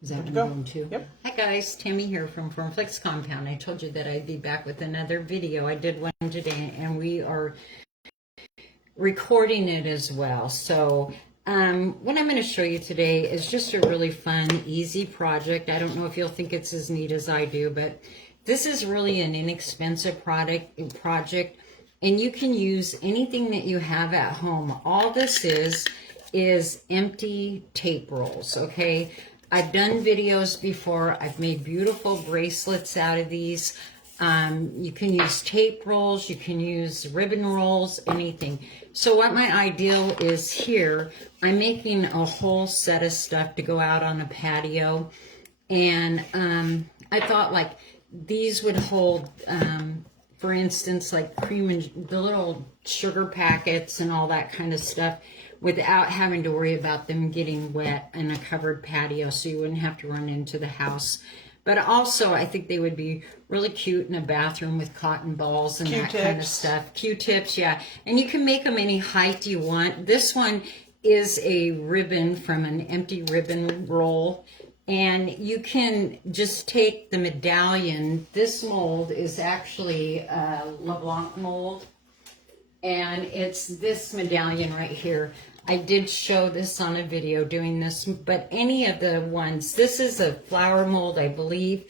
Is that Good to one go. going too? Yep. Hi guys, Tammy here from Flex Compound. I told you that I'd be back with another video. I did one today and we are recording it as well. So what I'm going to show you today is just a really fun, easy project. I don't know if you'll think it's as neat as I do, but this is really an inexpensive project, and you can use anything that you have at home. All this is empty tape rolls, okay? I've done videos before. I've made beautiful bracelets out of these. You can use tape rolls, you can use ribbon rolls, anything. So what my ideal is here, I'm making a whole set of stuff to go out on a patio. And I thought like these would hold, for instance, like cream and the little sugar packets and all that kind of stuff, without having to worry about them getting wet in a covered patio, so you wouldn't have to run into the house. But also, I think they would be really cute in a bathroom with cotton balls and that kind of stuff. Q-tips, yeah. And you can make them any height you want. This one is a ribbon from an empty ribbon roll. And you can just take the medallion. This mold is actually a LeBlanc mold. And it's this medallion right here. I did show this on a video doing this, but any of the ones, this is a flower mold, I believe.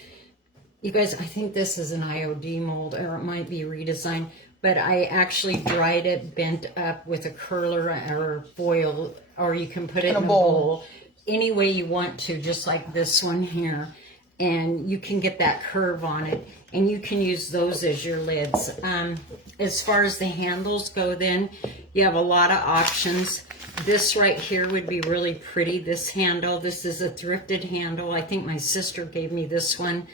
You guys, I think this is an IOD mold, or it might be redesigned, but I actually dried it, bent up with a curler or foil, or you can put it in a bowl. Any way you want to, just like this one here. And you can get that curve on it, and you can use those as your lids. As far as the handles go, then you have a lot of options. This right here would be really pretty, this handle. This is a thrifted handle. I think my sister gave me this one,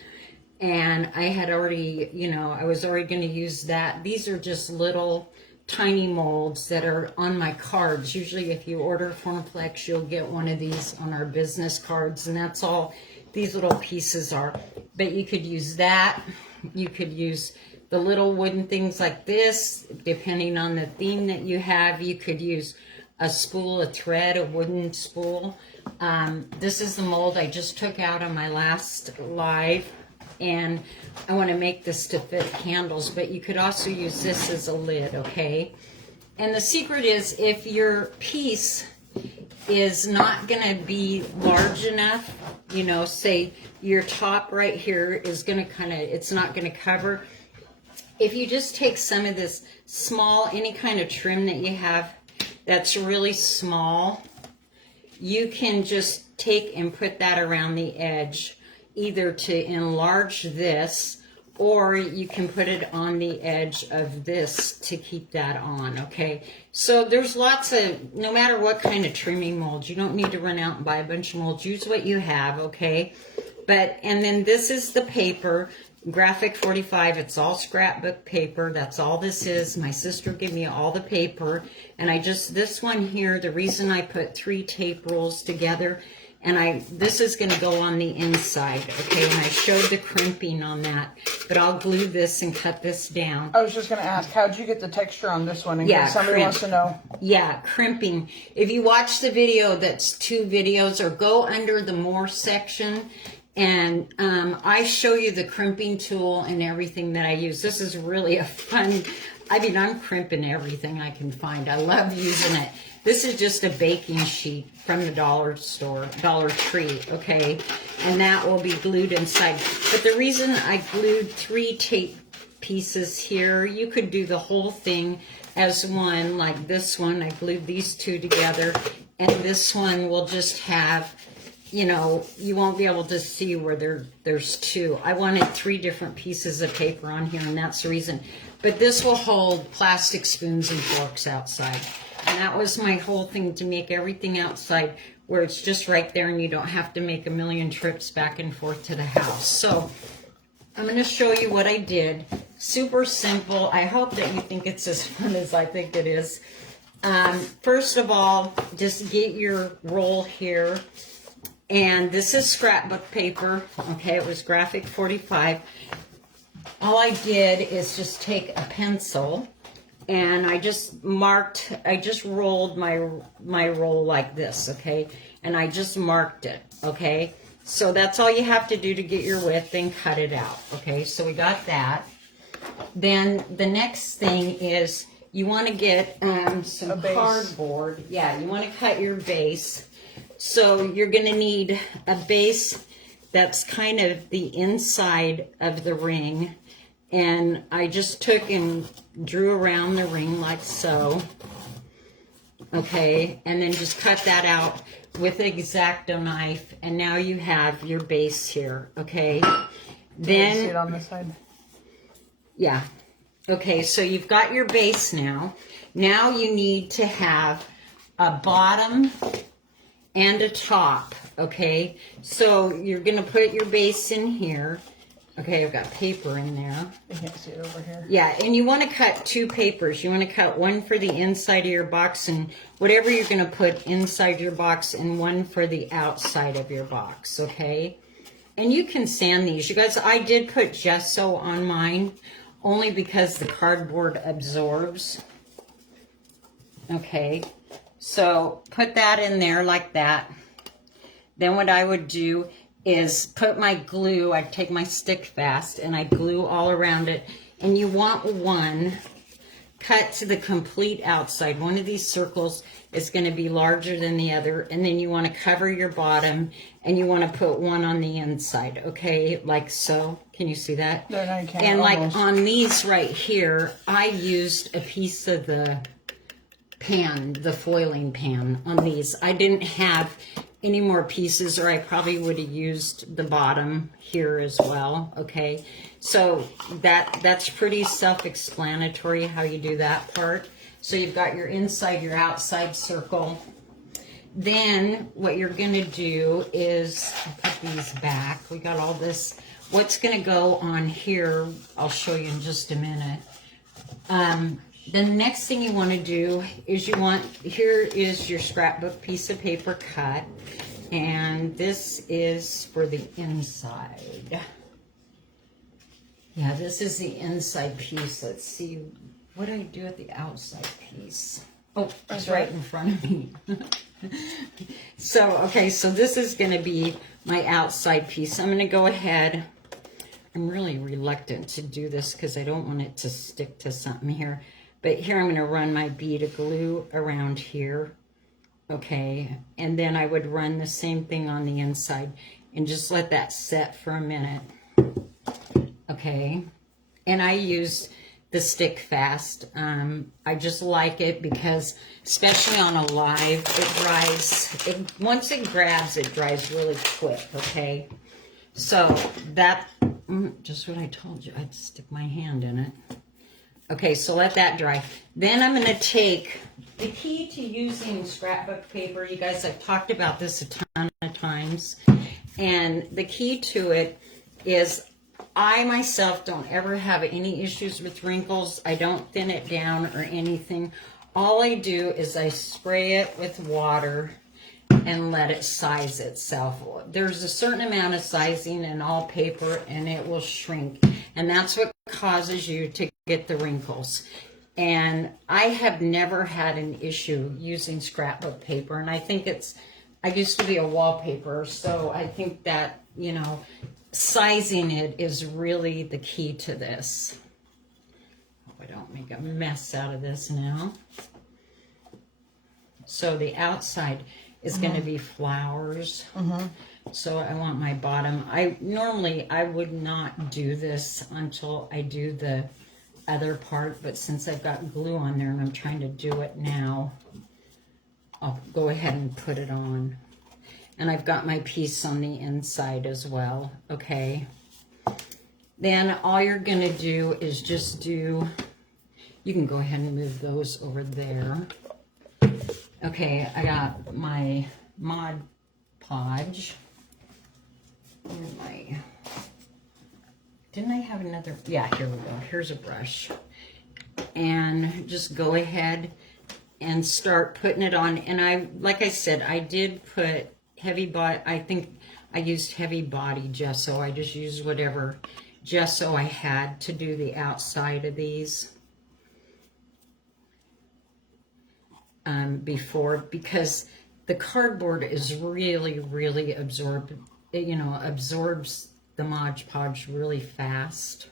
and I had already, I was already going to use that. These are just little tiny molds that are on my cards. Usually if you order Formaplex, you'll get one of these on our business cards, and that's all these little pieces are. But you could use that. You could use the little wooden things like this, depending on the theme that you have. You could use a spool, a thread, a wooden spool. This is the mold I just took out on my last live, and I want to make this to fit candles, but you could also use this as a lid, okay? And the secret is, if your piece is not going to be large enough, say your top right here is going to it's not going to cover. If you just take some of this small, any kind of trim that you have that's really small, you can just take and put that around the edge, either to enlarge this, or you can put it on the edge of this to keep that on, okay? So there's lots of, no matter what kind of trimming molds, you don't need to run out and buy a bunch of molds. Use what you have, okay? And then this is the paper, Graphic 45. It's all scrapbook paper. That's all this is. My sister gave me all the paper. And this one here, the reason I put 3 tape rolls together, and this is going to go on the inside, okay? And I showed the crimping on that, but I'll glue this and cut this down. I was just going to ask, how'd you get the texture on this one in case somebody wants to know? Yeah, crimping. If you watch the video, that's 2 videos, or go under the more section, and I show you the crimping tool and everything that I use. This is really a fun, I'm crimping everything I can find. I love using it. This is just a baking sheet from the dollar store, Dollar Tree, okay? And that will be glued inside. But the reason I glued 3 tape pieces here, you could do the whole thing as one, like this one. I glued these 2 together, and this one will just have, you won't be able to see where there's 2. I wanted 3 different pieces of paper on here, and that's the reason. But this will hold plastic spoons and forks outside. And that was my whole thing, to make everything outside where it's just right there and you don't have to make a million trips back and forth to the house. So I'm going to show you what I did. Super simple. I hope that you think it's as fun as I think it is. First of all, just get your roll here. And this is scrapbook paper. Okay, it was Graphic 45. All I did is just take a pencil, and I just rolled my roll like this, okay? And I just marked it, okay? So that's all you have to do to get your width and cut it out. Okay, so we got that. Then the next thing is you want to get some cardboard. Yeah, you want to cut your base. So you're going to need a base that's kind of the inside of the ring. And I just took and drew around the ring like so. Okay, and then just cut that out with an X-Acto knife. And now you have your base here. Okay, then see it on this side. Yeah. Okay, so you've got your base now. Now you need to have a bottom and a top, okay? So you're going to put your base in here. Okay, I've got paper in there. I can't see it over here. Yeah, and you want to cut 2 papers. You want to cut one for the inside of your box and whatever you're going to put inside your box, and one for the outside of your box, okay? And you can sand these. You guys, I did put gesso on mine only because the cardboard absorbs. Okay, so put that in there like that. Then what I would do is put my glue, I'd take my stick fast and I glue all around it. And you want one cut to the complete outside. One of these circles is going to be larger than the other. And then you want to cover your bottom and you want to put one on the inside. Okay, like so. Can you see that? There, I can, and almost. like on these right here, I used a piece of the pan, the foiling pan on these. I didn't have any more pieces, or I probably would have used the bottom here as well. Okay, so that's pretty self-explanatory how you do that part. So you've got your inside, your outside circle. Then what you're gonna do is put these back. We got all this. What's gonna go on here, I'll show you in just a minute. The next thing you want to do is here is your scrapbook piece of paper cut, and this is for the inside. Yeah, this is the inside piece. Let's see, what do I do with the outside piece? Oh, it's right in front of me. So, okay, so this is going to be my outside piece. I'm going to go ahead. I'm really reluctant to do this because I don't want it to stick to something here. But here I'm going to run my bead of glue around here, okay? And then I would run the same thing on the inside and just let that set for a minute, okay? And I use the stick fast. I just like it because, especially on a live, it dries. Once it grabs, it dries really quick, okay? So that, just what I told you, I'd stick my hand in it. Okay, so let that dry. Then I'm going to take the key to using scrapbook paper. You guys, I've talked about this a ton of times. And the key to it is I myself don't ever have any issues with wrinkles. I don't thin it down or anything. All I do is I spray it with water and let it size itself. There's a certain amount of sizing in all paper and it will shrink. And that's what causes you to get the wrinkles. And I have never had an issue using scrapbook paper. And I think I used to be a wallpaper, so I think that, you know, sizing it is really the key to this. Hope I don't make a mess out of this now. So the outside is going to be flowers. So I want my bottom. Normally I would not do this until I do the other part, but since I've got glue on there and I'm trying to do it now, I'll go ahead and put it on. And I've got my piece on the inside as well, okay? Then all you're gonna do is just do, you can go ahead and move those over there. Okay, I got my Mod Podge. Didn't I have another? Yeah, here we go. Here's a brush. And just go ahead and start putting it on. And like I said, I did put heavy body, I think I used heavy body gesso. I just used whatever gesso I had to do the outside of these before, because the cardboard is really, really you know, absorbs the Mod Podge really fast.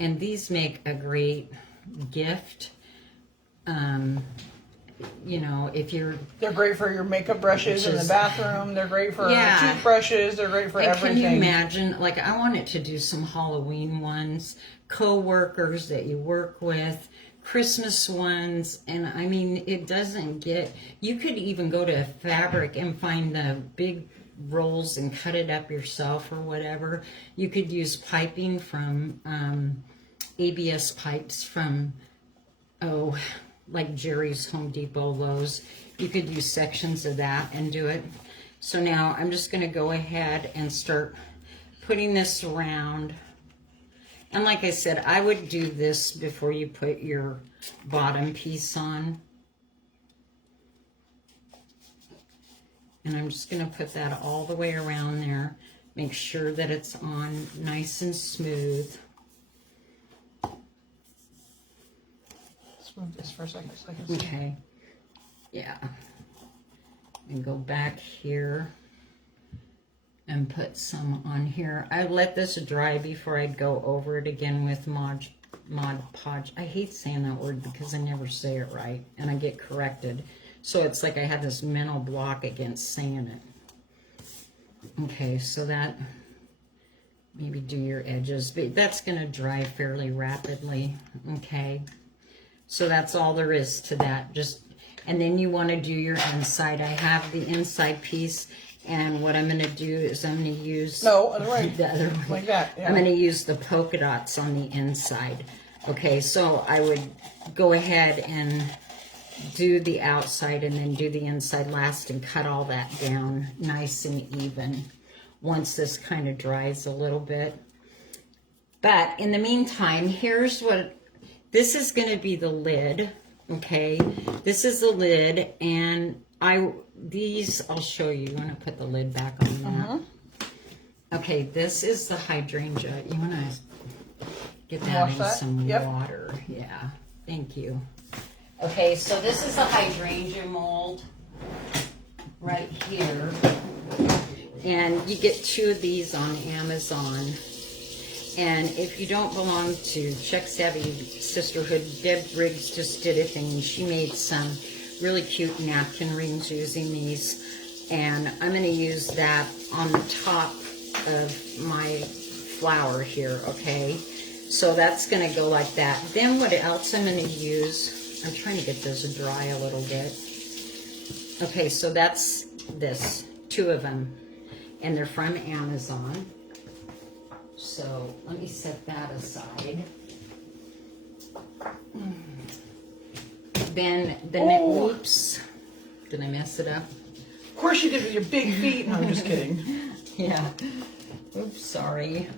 And these make a great gift. You know, if you're... They're great for your makeup brushes in the bathroom. They're great for toothbrushes. They're great for everything. Can you imagine, like, I wanted to do some Halloween ones, co-workers that you work with, Christmas ones, and I mean, it doesn't get... You could even go to fabric and find the big rolls and cut it up yourself or whatever. You could use piping from ABS pipes from, like Jerry's, Home Depot, Lowe's. You could use sections of that and do it. So now I'm just going to go ahead and start putting this around. And like I said, I would do this before you put your bottom piece on. And I'm just going to put that all the way around there. Make sure that it's on nice and smooth. Move this for a second so I can see. Okay. Yeah. And go back here and put some on here. I let this dry before I go over it again with Mod Podge. I hate saying that word because I never say it right and I get corrected. So it's like I have this mental block against saying it. Okay, so that, maybe do your edges, but that's going to dry fairly rapidly. Okay. So that's all there is to that. Just, and then you want to do your inside. I have the inside piece, and what I'm going to do is I'm going to use the other way, like that. Yeah. I'm going to use the polka dots on the inside. Okay, so I would go ahead and do the outside and then do the inside last and cut all that down nice and even once this kind of dries a little bit. But in the meantime, here's what... This is going to be the lid, okay? This is the lid, and I'll show you when I put the lid back on that. Okay, this is the hydrangea. You want to get that in some water. Yeah, thank you. Okay, so this is the hydrangea mold right here. And you get 2 of these on Amazon. And if you don't belong to Czech Savvy Sisterhood, Deb Briggs just did a thing, and she made some really cute napkin rings using these. And I'm going to use that on the top of my flower here, okay? So that's going to go like that. Then what else I'm going to use, I'm trying to get this dry a little bit. Okay, so that's this, 2 of them. And they're from Amazon. So let me set that aside. Then oops, did I mess it up? Of course you did with your big feet. No, I'm just kidding. Yeah. Oops, sorry.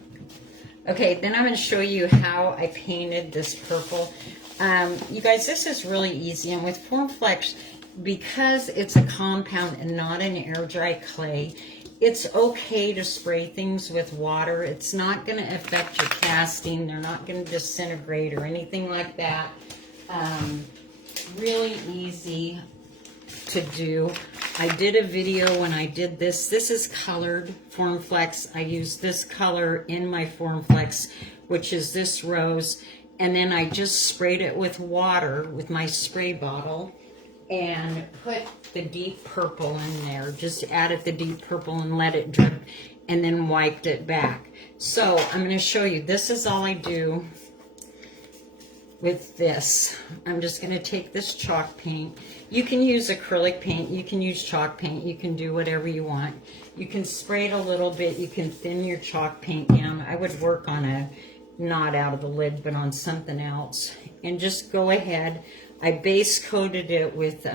Okay, then I'm going to show you how I painted this purple. You guys, this is really easy. And with Formflex, because it's a compound and not an air dry clay, it's okay to spray things with water. It's not going to affect your casting. They're not going to disintegrate or anything like that. Really easy to do. I did a video when I did this. This is colored Formflex. I used this color in my Formflex, which is this rose. And then I just sprayed it with water with my spray bottle and put the deep purple in there. Just added the deep purple and let it drip and then wiped it back. So I'm going to show you. This is all I do with this. I'm just going to take this chalk paint. You can use acrylic paint. You can use chalk paint. You can do whatever you want. You can spray it a little bit. You can thin your chalk paint down. I would work on a, not out of the lid, but on something else. And just go ahead. I base coated it with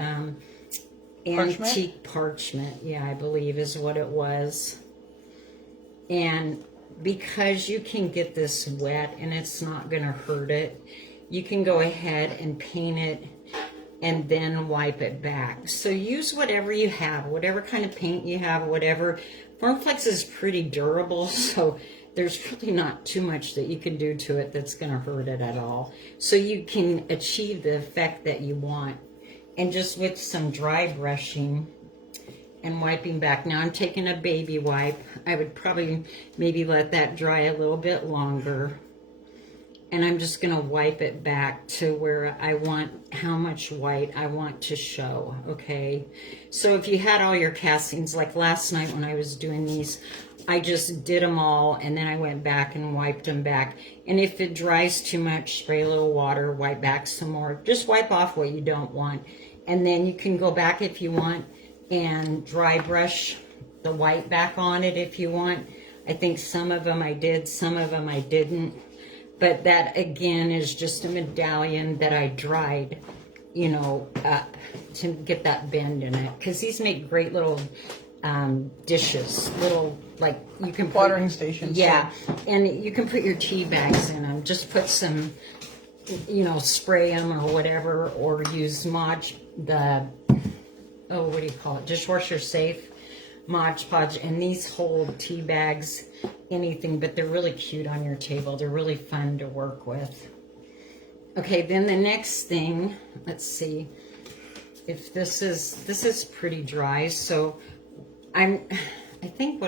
antique parchment. Yeah, I believe is what it was. And because you can get this wet and it's not going to hurt it, you can go ahead and paint it and then wipe it back. So use whatever you have, whatever kind of paint you have, whatever. Formflex is pretty durable, so there's really not too much that you can do to it that's going to hurt it at all. So you can achieve the effect that you want. And just with some dry brushing and wiping back. Now I'm taking a baby wipe. I would probably maybe let that dry a little bit longer. And I'm just going to wipe it back to where I want, how much white I want to show, okay? So if you had all your castings, like last night when I was doing these, I just did them all, and then I went back and wiped them back. And if it dries too much, spray a little water, wipe back some more. Just wipe off what you don't want. And then you can go back if you want and dry brush the white back on it if you want. I think some of them I did, some of them I didn't. But that, again, is just a medallion that I dried, you know, to get that bend in it. Because these make great little dishes, little, like, you can put... Watering stations. Yeah, and you can put your tea bags in them. Just put some, you know, spray them or whatever, or use Mod, what do you call it? Dishwasher safe Mod Podge. And these hold tea bags, anything, but they're really cute on your table. They're really fun to work with. Okay, then the next thing, let's see if this is pretty dry. So I think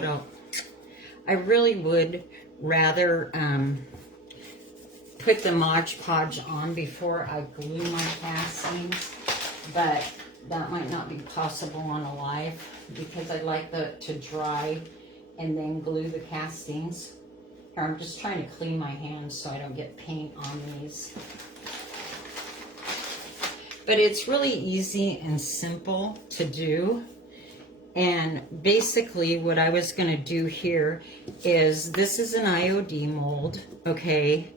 I really would rather put the Mod Podge on before I glue my castings, but that might not be possible on a live because I like to dry and then glue the castings. Here, I'm just trying to clean my hands so I don't get paint on these. But it's really easy and simple to do. And basically what I was going to do here is, this is an IOD mold, okay?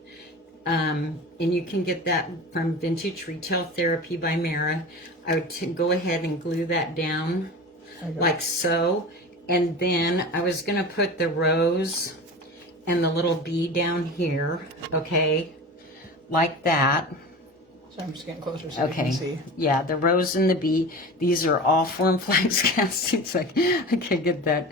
And you can get that from Vintage Retail Therapy by Mara. I would go ahead and glue that down like so. And then I was going to put the rose and the little bee down here, okay, like that. So I'm just getting closer so you can see. Yeah, the rose and the bee. These are all Formflex castings. I can't get that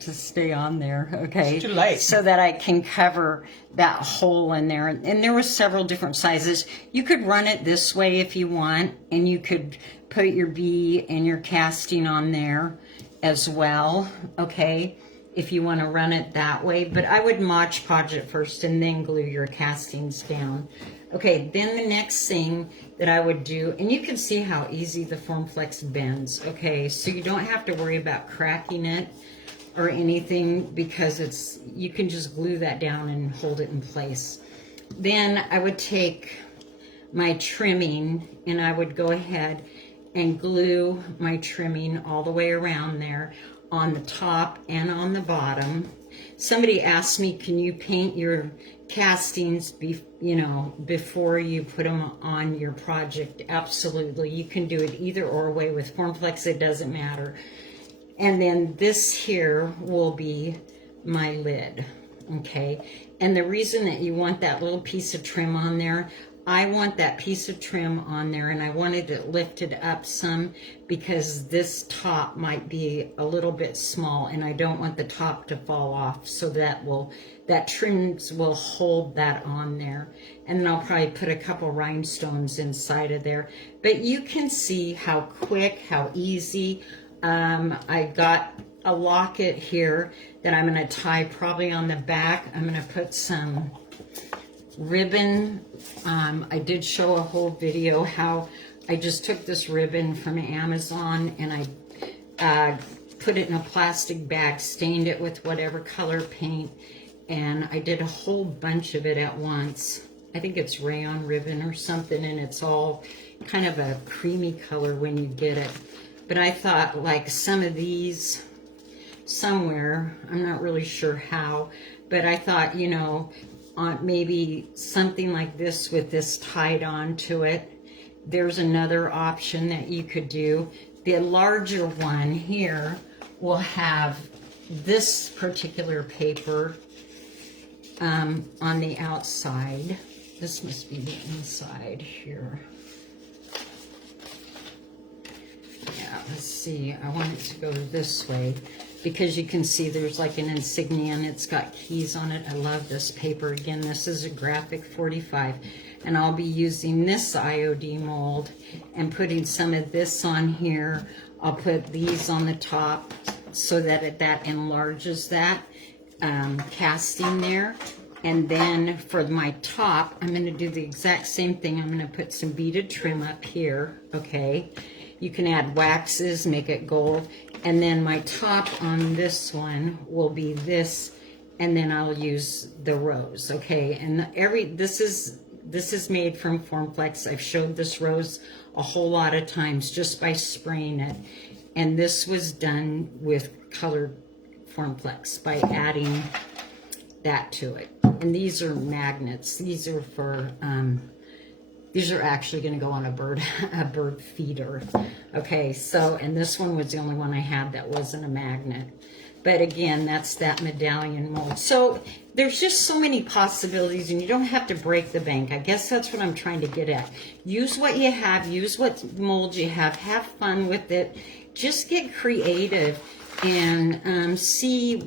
to stay on there, okay? It's too light. So that I can cover that hole in there. And there were several different sizes. You could run it this way if you want, and you could put your bee and your casting on there as well, okay, if you want to run it that way. But I would Mod Podge it first and then glue your castings down. Okay, then the next thing that I would do, and you can see how easy the Formflex bends, okay, so you don't have to worry about cracking it or anything because you can just glue that down and hold it in place. Then I would take my trimming and I would go ahead and glue my trimming all the way around there on the top and on the bottom. Somebody asked me, can you paint your castings before you put them on your project? Absolutely. You can do it either or way with Formflex. It doesn't matter. And then this here will be my lid. Okay. And the reason that you want that little piece of trim on there, I want that piece of trim on there, and I wanted it lifted up some because this top might be a little bit small and I don't want the top to fall off, so that trims will hold that on there. And then I'll probably put a couple rhinestones inside of there. But you can see how quick, how easy. I got a locket here that I'm going to tie probably on the back. I'm going to put some ribbon. I did show a whole video how I just took this ribbon from Amazon and I put it in a plastic bag, stained it with whatever color paint, and I did a whole bunch of it at once. I think it's rayon ribbon or something, and it's all kind of a creamy color when you get it. But I thought, like, some of these somewhere, I'm not really sure how, but I thought, maybe something like this with this tied onto it. There's another option that you could do. The larger one here will have this particular paper on the outside. This must be the inside here. Yeah, let's see. I want it to go this way because you can see there's like an insignia and it's got keys on it. I love this paper. Again, this is a graphic 45. and I'll be using this IOD mold and putting some of this on here. I'll put these on the top so that that enlarges that casting there. And then for my top, I'm going to do the exact same thing. I'm going to put some beaded trim up here, okay? You can add waxes, make it gold. And then my top on this one will be this, and then I'll use the rose, okay? And this is made from Formflex. I've showed this rose a whole lot of times just by spraying it. And this was done with colored Formflex by adding that to it. And these are magnets. These are for these are actually going to go on a bird feeder. Okay, so, and this one was the only one I had that wasn't a magnet. But again, that's that medallion mold. So there's just so many possibilities, and you don't have to break the bank. I guess that's what I'm trying to get at. Use what you have, use what mold you have fun with it. Just get creative and see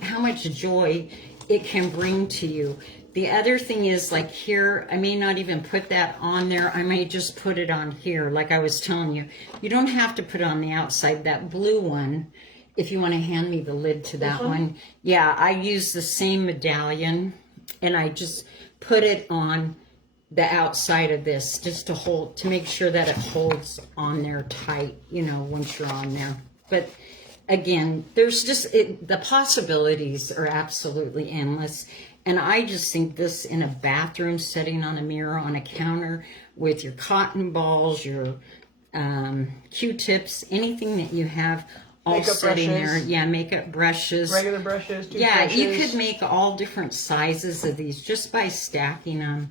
how much joy it can bring to you. The other thing is, like here, I may not even put that on there. I may just put it on here, like I was telling you. You don't have to put it on the outside. That blue one, if you want to hand me the lid to that one. Yeah, I use the same medallion, and I just put it on the outside of this just to make sure that it holds on there tight, you know, once you're on there. But again, there's just, the possibilities are absolutely endless. And I just think this in a bathroom setting, on a mirror, on a counter, with your cotton balls, your Q-tips, anything that you have all makeup sitting brushes. there. Yeah, makeup brushes. Regular brushes, yeah, brushes. You could make all different sizes of these just by stacking them.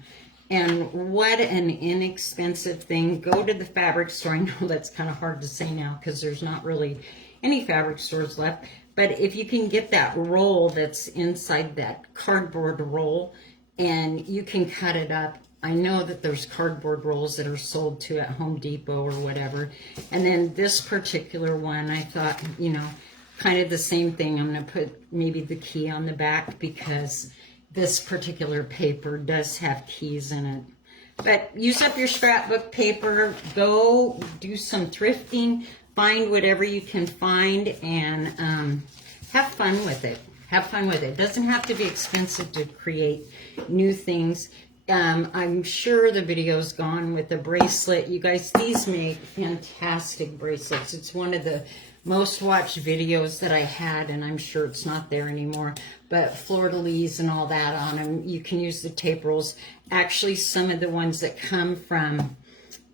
And what an inexpensive thing. Go to the fabric store. I know that's kind of hard to say now because there's not really any fabric stores left. But if you can get that roll that's inside that cardboard roll, and you can cut it up. I know that there's cardboard rolls that are sold too at Home Depot or whatever. And then this particular one, I thought, you know, kind of the same thing. I'm going to put maybe the key on the back because this particular paper does have keys in it. But use up your scrapbook paper. Go do some thrifting. Find whatever you can find and have fun with it. Have fun with it. It doesn't have to be expensive to create new things. I'm sure the video's gone with the bracelet. You guys, these make fantastic bracelets. It's one of the most watched videos that I had, and I'm sure it's not there anymore. But fleur-de-lis and all that on them. You can use the tape rolls. Actually, some of the ones that come from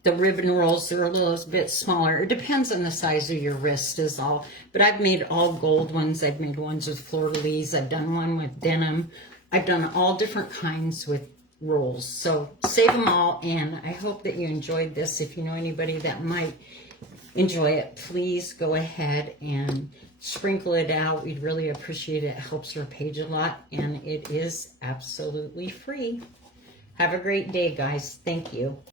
the ribbon rolls, they're a little bit smaller. It depends on the size of your wrist is all. But I've made all gold ones. I've made ones with fleur-de-lis. I've done one with denim. I've done all different kinds with rolls. So save them all, and I hope that you enjoyed this. If you know anybody that might enjoy it, please go ahead and sprinkle it out. We'd really appreciate it. It helps our page a lot, and it is absolutely free. Have a great day, guys. Thank you.